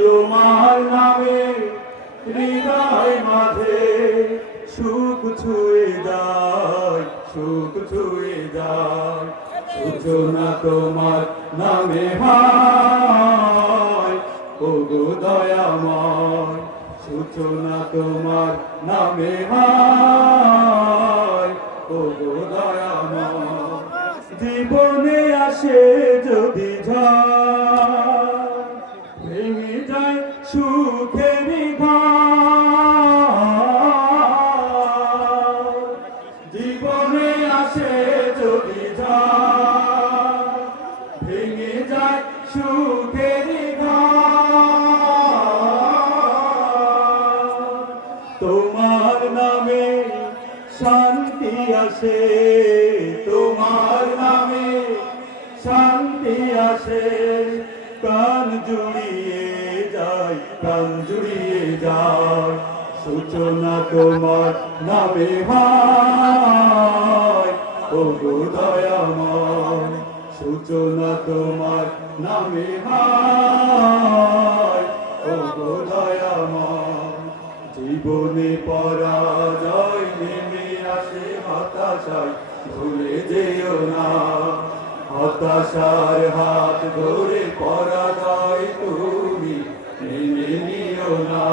তোমার নামে হৃদয় মাঝে সুখ ছুঁয়ে যায়, সুখ ছুঁয়ে যায়। সূচনা তোমার নামে হয়, ওগো দয়াময়। সূচনা তোমার নামে হয়, ওগো দয়াময়। জীবনে আসে যদি ঝড়, ভেঙে যায় সুখের ঘর। জীবনে আসে যদি ঝড়, ভেঙে যায় সুখের ঘর। তোমার নামে শান্তি আসে, তোমার নামে শান্তি আসে। প্রাণ জুড়িয়ে যায়, প্রাণ জুড়িয়ে যায়। সূচনা তোমার নামে হয়, ওগো দয়াময়। সূচনা তোমার নামে হয়, ওগো দয়াময়। জীবনে পরাজয় নেমে আসে হতাশায়, ভুলে যেও না। হতাশার হাত ধরে পরাজয় তুমি মেনে নিও না।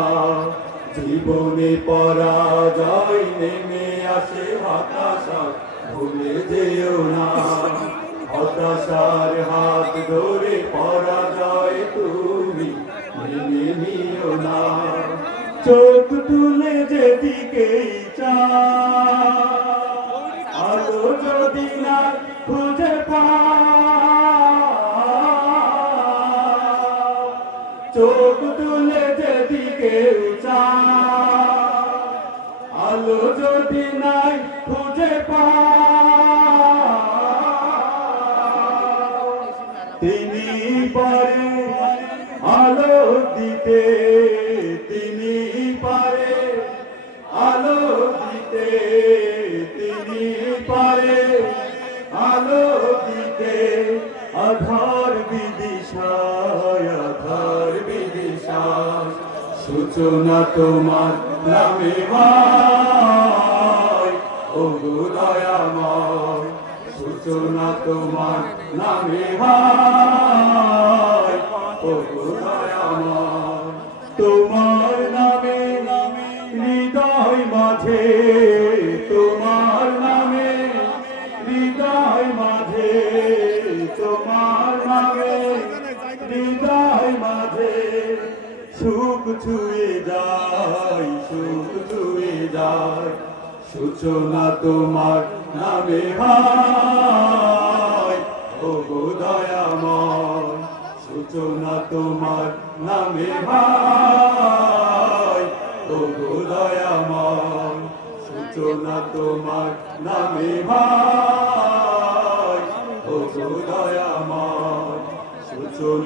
জীবনে পরাজয় নেমে আসে হতাশায়, ভুলে যেও না। হতাশার হাত ধরে পরাজয় তুমি মেনে নিও না। চোখ তুলে যেদিকেই চাই, আলো যদি না খুঁজে পাই। চোখ তুলে যেদিকেই চাই, আলো যদি নাই খুঁজে পাই। তিনি পারে আলো দিতে, তিনি পারে আলো দিতে, তিনি পারে আলো দিতে। আধার বিদিশায়, আধার বিদিশায়। সূচনা তোমার নামে হয়, ওগো দয়াময়। সূচনা তোমার নামে হয়, ওগো দয়াময়। তোমার নামে হৃদয় মাঝে, তোমার নামে হৃদয় মাঝে, তোমার নামে হৃদয় মাঝে। সুখ ছুঁয়ে যায়, সুখ ছুঁয়ে যায়। সূচনা তোমার নামে হয়, ওগো দয়াময়। সূচনা তোমার নামে হয়, ওগো দয়াময়। সূচনা তোমার নামে হয়, ওগো দয়াময়। সূচনা